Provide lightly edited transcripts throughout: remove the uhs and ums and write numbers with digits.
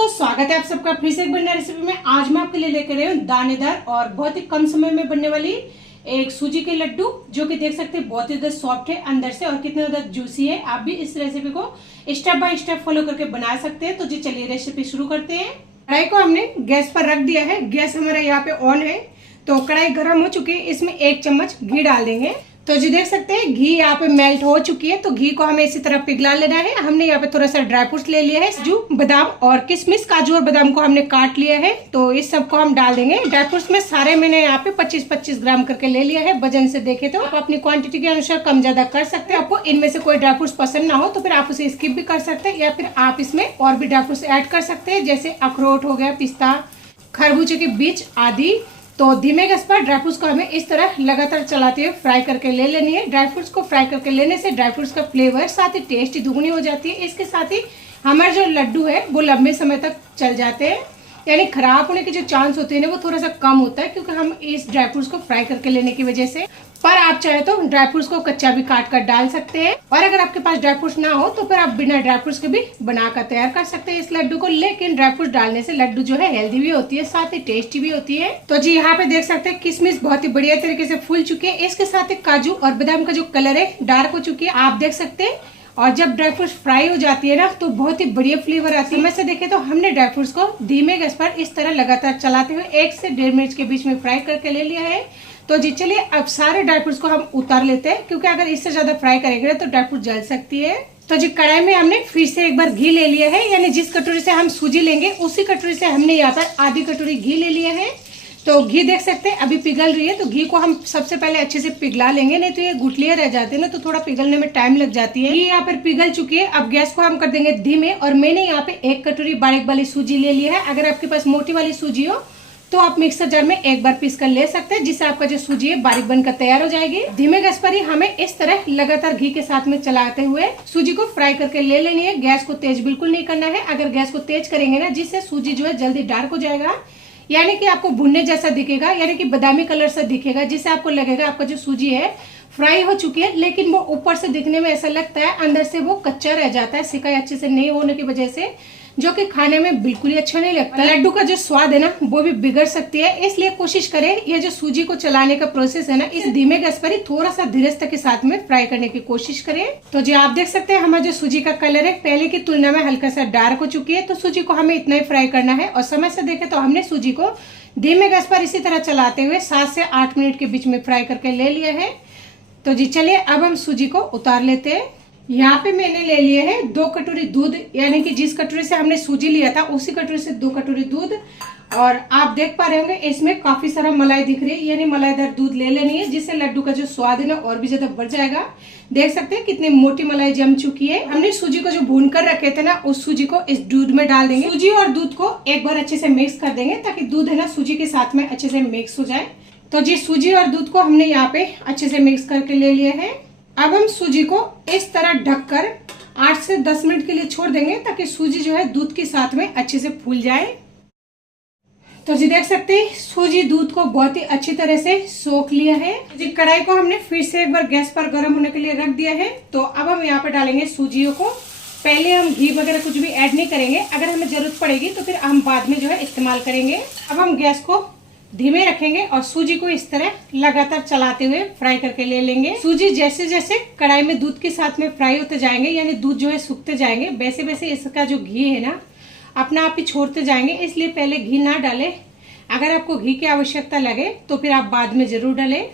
दोस्तों, स्वागत है आप सबका फिर से एक बनने रेसिपी में। आज मैं आपके लिए लेकर आई हूँ दानेदार और बहुत ही कम समय में बनने वाली एक सूजी के लड्डू, जो कि देख सकते हैं बहुत ही ज्यादा सॉफ्ट है अंदर से और कितना ज्यादा जूसी है। आप भी इस रेसिपी को स्टेप बाय स्टेप फॉलो करके बना सकते हैं। तो जी चलिए रेसिपी शुरू करते हैं। कढ़ाई को हमने गैस पर रख दिया है। गैस हमारा यहाँ पे ऑन है। तो कढ़ाई गर्म हो चुकी है। इसमें 1 चम्मच घी डाल देंगे। तो जी देख सकते हैं घी यहाँ पे मेल्ट हो चुकी है। तो घी को हमें इसी तरह पिघला लेना है। हमने यहाँ पे थोड़ा सा ड्राई फ्रूट्स ले लिया है, काजू बादाम और किशमिश। काजू और बादाम को हमने काट लिया है। तो इस सब को हम डाल देंगे। ड्राई फ्रूट्स में सारे मैंने यहाँ पे 25-25 ग्राम करके ले लिया है। वजन से देखे तो आप अपनी क्वांटिटी के अनुसार कम ज्यादा कर सकते हैं। आपको इनमें से कोई ड्राई फ्रूट्स पसंद ना हो तो फिर आप उसे स्किप भी कर सकते हैं, या फिर आप इसमें और भी ड्राई फ्रूट्स ऐड कर सकते हैं, जैसे अखरोट हो गया, पिस्ता, खरबूजे के बीज आदि। तो धीमे गैस पर ड्राई फ्रूट्स को हमें इस तरह लगातार चलाते हुए फ्राई करके ले लेनी है। ड्राई फ्रूट्स को फ्राई करके लेने से ड्राई फ्रूट्स का फ्लेवर साथ ही टेस्ट दुगनी हो जाती है। इसके साथ ही हमारे जो लड्डू है वो लंबे समय तक चल जाते हैं, यानी खराब होने के जो चांस होते हैं ना वो थोड़ा सा कम होता है, क्योंकि हम इस ड्राई फ्रूट्स को फ्राई करके लेने की वजह से। पर आप चाहे तो ड्राई फ्रूट्स को कच्चा भी काट कर डाल सकते हैं, और अगर आपके पास ड्राई फ्रूट्स ना हो तो फिर आप बिना ड्राई फ्रूट्स के भी बनाकर तैयार कर सकते हैं इस लड्डू को। लेकिन ड्राई फ्रूट्स डालने से लड्डू जो है हेल्दी भी होती है, साथ ही टेस्टी भी होती है। तो जी यहाँ पे देख सकते हैं किशमिश बहुत ही बढ़िया तरीके से फूल चुकी है। इसके साथ ही काजू और बादाम का जो कलर है डार्क हो चुकी है, आप देख सकते हैं। और जब ड्राई फ्रूट्स फ्राई हो जाती है ना तो बहुत ही बढ़िया फ्लेवर आती है। वैसे देखें तो हमने ड्राई फ्रूट्स को धीमे गैस पर इस तरह लगातार चलाते हुए 1 से 1.5 मिनट के बीच में फ्राई करके ले लिया है। तो जी चलिए अब सारे ड्राई फ्रूट्स को हम उतार लेते हैं, क्योंकि अगर इससे ज्यादा फ्राई करेंगे तो ड्राई फ्रूट जल सकती है। तो जी कढ़ाई में हमने फिर से एक बार घी ले लिया है, यानी जिस कटोरी से हम सूजी लेंगे उसी कटोरी से हमने यहाँ पर आधी कटोरी घी ले लिया है। तो घी देख सकते हैं अभी पिघल रही है। तो घी को हम सबसे पहले अच्छे से पिघला लेंगे, नहीं तो ये गुठलियां रह जाती है ना, तो थोड़ा पिघलने में टाइम लग जाती है। घी यहाँ पर पिघल चुकी है। अब गैस को हम कर देंगे धीमे, और मैंने यहाँ पे 1 कटोरी बारीक वाली सूजी ले ली है। अगर आपके पास मोटी वाली सूजी हो तो आप मिक्सर जार में एक बार पीस कर ले सकते हैं, जिससे आपका जो सूजी है बारीक बनकर तैयार हो जाएगी। धीमे गैस पर ही हमें इस तरह लगातार घी के साथ में चलाते हुए सूजी को फ्राई करके ले लेनी है। गैस को तेज बिल्कुल नहीं करना है। अगर गैस को तेज करेंगे ना, जिससे सूजी जो है जल्दी डार्क हो जाएगा, यानी कि आपको भुनने जैसा दिखेगा, यानी कि बादामी कलर से दिखेगा, जिससे आपको लगेगा आपका जो सूजी है फ्राई हो चुकी है। लेकिन वो ऊपर से दिखने में ऐसा लगता है, अंदर से वो कच्चा रह जाता है, सिकाई अच्छे से नहीं होने की वजह से, जो कि खाने में बिल्कुल ही अच्छा नहीं लगता। लड्डू का जो स्वाद है ना वो भी बिगड़ सकती है। इसलिए कोशिश करें ये जो सूजी को चलाने का प्रोसेस है ना, इस धीमे गैस पर ही थोड़ा सा धीरजता के साथ में फ्राई करने की कोशिश करें। तो जी आप देख सकते हैं हमारा जो सूजी का कलर है पहले की तुलना में हल्का सा डार्क हो चुकी है। तो सूजी को हमें इतना ही फ्राई करना है। और समय से देखें तो हमने सूजी को धीमे गैस पर इसी तरह चलाते हुए 7 से 8 मिनट के बीच में फ्राई करके ले लिया है। तो जी चलिए अब हम सूजी को उतार लेते हैं। यहाँ पे मैंने ले लिए है 2 कटोरी दूध, यानी कि जिस कटोरी से हमने सूजी लिया था उसी कटोरी से 2 कटोरी दूध। और आप देख पा रहे होंगे इसमें काफी सारा मलाई दिख रही है, यानी मलाईदार दूध ले लेनी है, जिससे लड्डू का जो स्वाद है ना और भी ज्यादा बढ़ जाएगा। देख सकते हैं कितनी मोटी मलाई जम चुकी है। हमने सूजी को जो भून कर रखे थे ना, उस सूजी को इस दूध में डाल देंगे। सूजी और दूध को एक बार अच्छे से मिक्स कर देंगे, ताकि दूध है ना सूजी के साथ में अच्छे से मिक्स हो जाए। तो जी सूजी और दूध को हमने यहाँ पे अच्छे से मिक्स करके ले लिया है। अब हम सूजी को इस तरह ढककर 8 से 10 मिनट के लिए छोड़ देंगे, ताकि सूजी जो है दूध के साथ में अच्छे से फूल जाए। तो जी देख सकते हैं सूजी दूध को बहुत ही अच्छी तरह से सोख लिया है। जी कढ़ाई को हमने फिर से एक बार गैस पर गर्म होने के लिए रख दिया है। तो अब हम यहाँ पर डालेंगे सूजियों को। पहले हम घी वगैरह कुछ भी ऐड नहीं करेंगे, अगर हमें जरूरत पड़ेगी तो फिर हम बाद में जो है इस्तेमाल करेंगे। अब हम गैस को धीमे रखेंगे और सूजी को इस तरह लगातार चलाते हुए फ्राई करके ले लेंगे। सूजी जैसे जैसे कढ़ाई में दूध के साथ में फ्राई होते जाएंगे, यानी दूध जो है सूखते जाएंगे, वैसे वैसे इसका जो घी है ना अपना आप ही छोड़ते जाएंगे। इसलिए पहले घी ना डालें। अगर आपको घी की आवश्यकता लगे तो फिर आप बाद में जरूर डालें।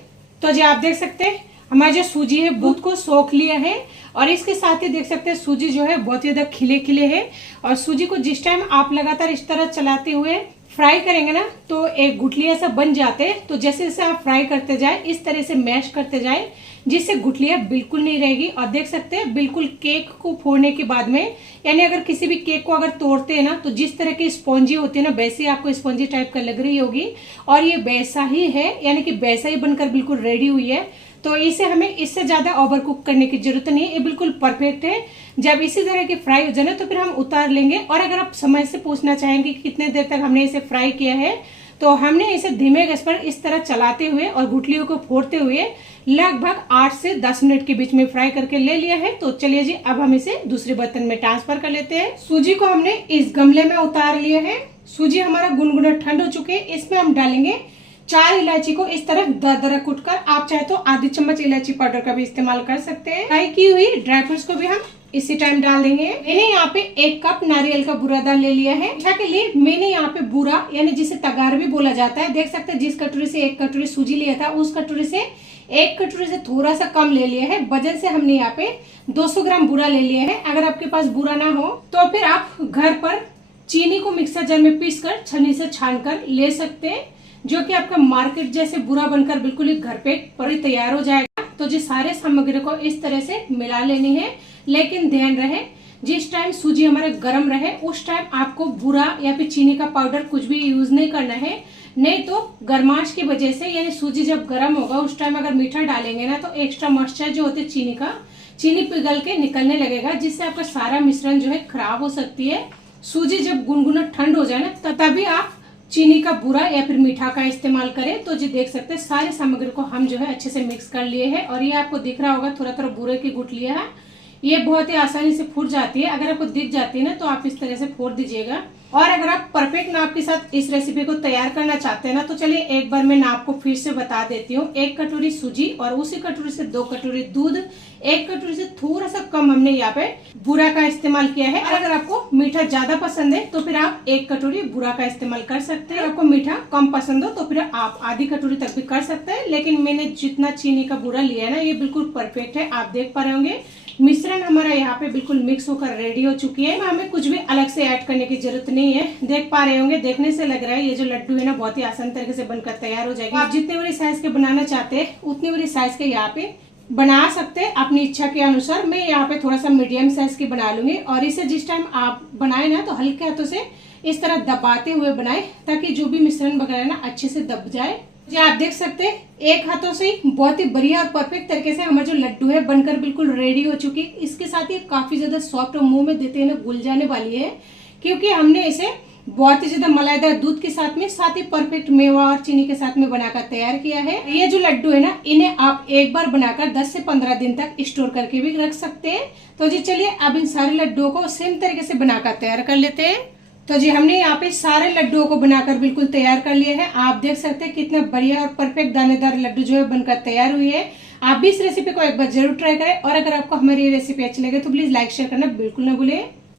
तो जी आप देख सकते हैं हमारी जो सूजी है दूध को सोख लिया है, और इसके साथ ही देख सकते हैं सूजी जो है बहुत ज्यादा खिले खिले है। और सूजी को जिस टाइम आप लगातार इस तरह चलाते हुए फ्राई करेंगे ना तो एक गुठलियां सा बन जाते हैं। तो जैसे जैसे आप फ्राई करते जाए इस तरह से मैश करते जाए, जिससे गुठलियां बिल्कुल नहीं रहेगी। और देख सकते हैं बिल्कुल केक को फोड़ने के बाद में, यानी अगर किसी भी केक को अगर तोड़ते हैं ना तो जिस तरह की स्पॉन्जी होती है ना, वैसे ही आपको स्पॉन्जी टाइप का लग रही होगी। और ये वैसा ही है, यानी कि वैसा ही बनकर बिल्कुल रेडी हुई है। तो इसे हमें इससे ज्यादा ओवर कुक करने की जरूरत नहीं है, ये बिल्कुल परफेक्ट है। जब इसी तरह की फ्राई हो जाए ना तो फिर हम उतार लेंगे। और अगर आप समय से पूछना चाहेंगे कि कितने देर तक हमने इसे फ्राई किया है, तो हमने इसे धीमे गैस पर इस तरह चलाते हुए और गुठलियों को फोड़ते हुए लगभग 8 से 10 मिनट के बीच में फ्राई करके ले लिया है। तो चलिए जी, अब हम इसे दूसरे बर्तन में ट्रांसफर कर लेते हैं। सूजी को हमने इस गमले में उतार लिया है। सूजी हमारा गुनगुना ठंड हो चुके हैं। इसमें हम डालेंगे 4 इलायची को इस तरह दरदरा कूटकर। आप चाहे तो आधी चम्मच इलायची पाउडर का भी इस्तेमाल कर सकते हैं। फ्राई की हुई ड्राई फ्रूट्स को भी हम इसी टाइम डाल देंगे। मैंने यहाँ पे 1 कप नारियल का बूरा दाल ले लिया है। मीठा के लिए मैंने यहाँ पे बूरा यानी जिसे तगार भी बोला जाता है, देख सकते हैं जिस कटोरी से 1 कटोरी सूजी लिया था उस कटोरी से 1 कटोरी से थोड़ा सा कम ले लिया है। वजन से हमने यहाँ पे 200 ग्राम बूरा ले लिया है। अगर आपके पास बूरा ना हो तो फिर आप घर पर चीनी को मिक्सर जार में पीस कर छन्नी से छान कर ले सकते हैं, जो कि आपका मार्केट जैसे बुरा बनकर बिल्कुल ही घर पे पर ही तैयार हो जाएगा। तो जी सारे सामग्री को इस तरह से मिला लेनी है, लेकिन ध्यान रहे जिस टाइम सूजी हमारे गर्म रहे उस टाइम आपको बुरा या फिर चीनी का पाउडर कुछ भी यूज नहीं करना है। नहीं तो गर्माश की वजह से यानी सूजी जब गर्म होगा उस टाइम अगर मीठा डालेंगे ना तो एक्स्ट्रा मॉइस्चर जो होते चीनी पिघल के निकलने लगेगा, जिससे आपका सारा मिश्रण जो है खराब हो सकती है। सूजी जब गुनगुना ठंड हो जाए ना तभी आप चीनी का बूरा या फिर मीठा का इस्तेमाल करें। तो जी देख सकते हैं सारे सामग्री को हम जो है अच्छे से मिक्स कर लिए हैं और ये आपको दिख रहा होगा थोड़ा थोड़ा बूरे की गुठलियां है, ये बहुत ही आसानी से फूट जाती है। अगर आपको दिख जाती है ना तो आप इस तरह से फोड़ दीजिएगा। और अगर आप परफेक्ट नाप के साथ इस रेसिपी को तैयार करना चाहते हैं ना तो चलिए एक बार मैं नाप को फिर से बता देती हूँ। 1 कटोरी सूजी और उसी कटोरी से 2 कटोरी दूध, 1 कटोरी से थोड़ा सा कम हमने यहाँ पे बूरा का इस्तेमाल किया है। और अगर आपको मीठा ज्यादा पसंद है तो फिर आप 1 कटोरी बूरा का इस्तेमाल कर सकते हैं। आपको मीठा कम पसंद हो तो फिर आप आधी कटोरी तक भी कर सकते हैं। लेकिन मैंने जितना चीनी का बूरा लिया है ना ये बिल्कुल परफेक्ट है। आप देख पा रहे होंगे मिश्रण हमारा यहाँ पे बिल्कुल मिक्स होकर रेडी हो चुकी है। हमें कुछ भी अलग से ऐड करने की जरूरत नहीं है। देख पा रहे होंगे, देखने से लग रहा है ये जो लड्डू है ना बहुत ही आसान तरीके से बनकर तैयार हो जाएगी। आप जितने बड़ी साइज के बनाना चाहते हैं उतनी बड़ी साइज के यहाँ पे बना सकते हैं अपनी इच्छा के अनुसार। मैं यहाँ पे थोड़ा सा मीडियम साइज की बना लूंगी और इसे जिस टाइम आप बनाए ना तो हल्के हाथों से इस तरह दबाते हुए बनाए ताकि जो भी मिश्रण वगैरह ना अच्छे से दब जाए। जी आप देख सकते हैं एक हाथों से ही बहुत ही बढ़िया और परफेक्ट तरीके से हमारा जो लड्डू है बनकर बिल्कुल रेडी हो चुकी है। इसके साथ ही काफी ज्यादा सॉफ्ट और मुंह में देते हैं ना घुल जाने वाली है, क्योंकि हमने इसे बहुत ही ज्यादा मलाईदार दूध के साथ ही परफेक्ट मेवा और चीनी के साथ में बनाकर तैयार किया है। ये जो लड्डू है ना इन्हें आप एक बार बनाकर 10 से 15 दिन तक स्टोर करके भी रख सकते हैं। तो जी चलिए अब इन सारे लड्डुओं को सेम तरीके से बनाकर तैयार कर लेते हैं। तो जी हमने यहाँ पे सारे लड्डुओं को बनाकर बिल्कुल तैयार कर लिया है। आप देख सकते हैं कितना बढ़िया और परफेक्ट दानेदार लड्डू जो है बनकर तैयार हुई है। आप भी इस रेसिपी को एक बार जरूर ट्राई करें और अगर आपको हमारी ये रेसिपी अच्छी लगे तो प्लीज लाइक शेयर करना बिल्कुल ना भूलें।